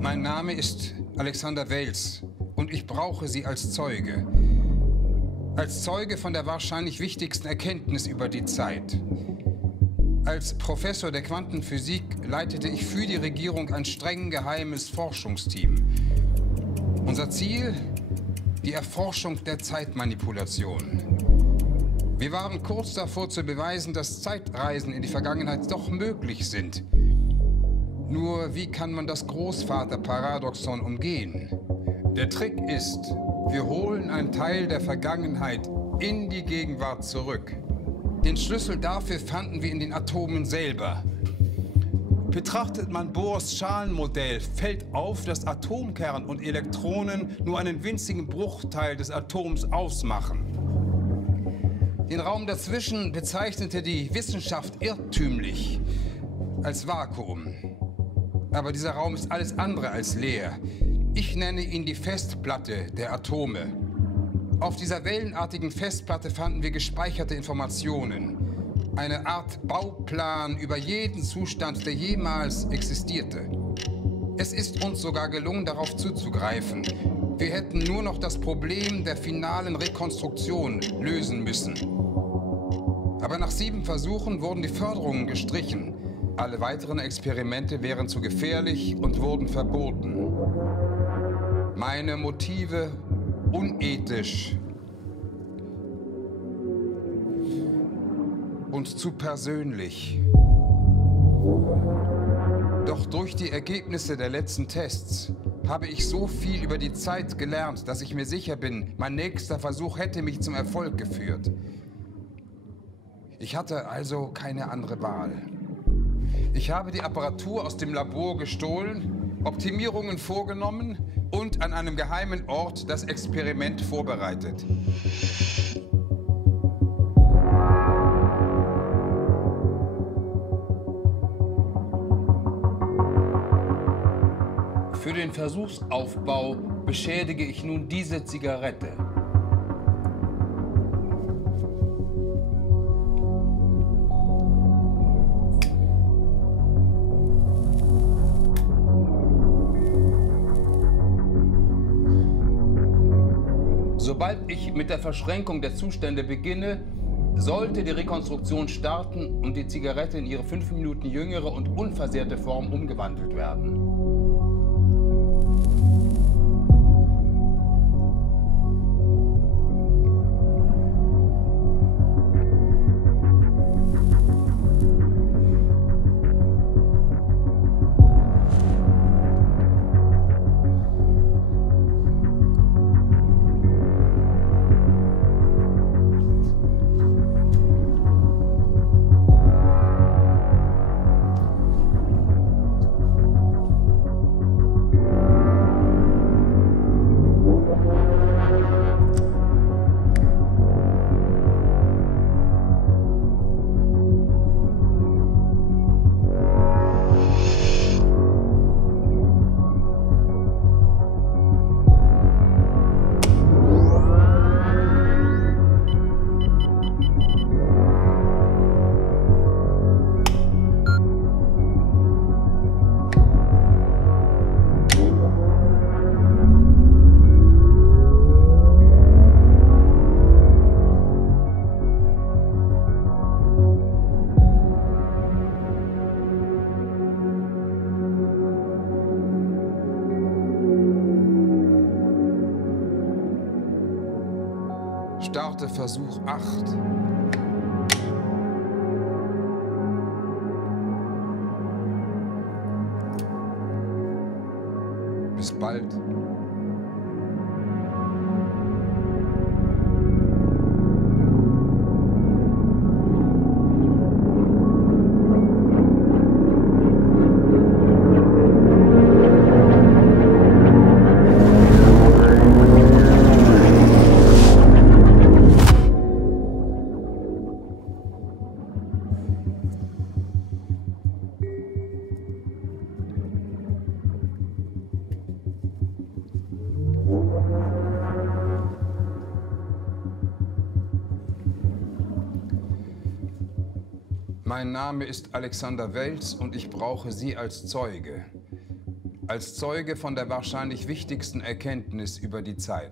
Mein Name ist Alexander Wels und ich brauche Sie als Zeuge. Als Zeuge von der wahrscheinlich wichtigsten Erkenntnis über die Zeit. Als Professor der Quantenphysik leitete ich für die Regierung ein streng geheimes Forschungsteam. Unser Ziel? Die Erforschung der Zeitmanipulation. Wir waren kurz davor zu beweisen, dass Zeitreisen in die Vergangenheit doch möglich sind. Nur wie kann man das Großvaterparadoxon umgehen? Der Trick ist, wir holen einen Teil der Vergangenheit in die Gegenwart zurück. Den Schlüssel dafür fanden wir in den Atomen selber. Betrachtet man Bohrs Schalenmodell, fällt auf, dass Atomkern und Elektronen nur einen winzigen Bruchteil des Atoms ausmachen. Den Raum dazwischen bezeichnete die Wissenschaft irrtümlich als Vakuum. Aber dieser Raum ist alles andere als leer. Ich nenne ihn die Festplatte der Atome. Auf dieser wellenartigen Festplatte fanden wir gespeicherte Informationen. Eine Art Bauplan über jeden Zustand, der jemals existierte. Es ist uns sogar gelungen, darauf zuzugreifen. Wir hätten nur noch das Problem der finalen Rekonstruktion lösen müssen. Aber nach 7 Versuchen wurden die Förderungen gestrichen. Alle weiteren Experimente wären zu gefährlich und wurden verboten. Meine Motive unethisch und zu persönlich. Doch durch die Ergebnisse der letzten Tests habe ich so viel über die Zeit gelernt, dass ich mir sicher bin, mein nächster Versuch hätte mich zum Erfolg geführt. Ich hatte also keine andere Wahl. Ich habe die Apparatur aus dem Labor gestohlen, Optimierungen vorgenommen und an einem geheimen Ort das Experiment vorbereitet. Für den Versuchsaufbau beschädige ich nun diese Zigarette. Sobald ich mit der Verschränkung der Zustände beginne, sollte die Rekonstruktion starten und die Zigarette in ihre 5 Minuten jüngere und unversehrte Form umgewandelt werden. Starte Versuch 8. Bis bald. Mein Name ist Alexander Welz und ich brauche Sie als Zeuge. Als Zeuge von der wahrscheinlich wichtigsten Erkenntnis über die Zeit.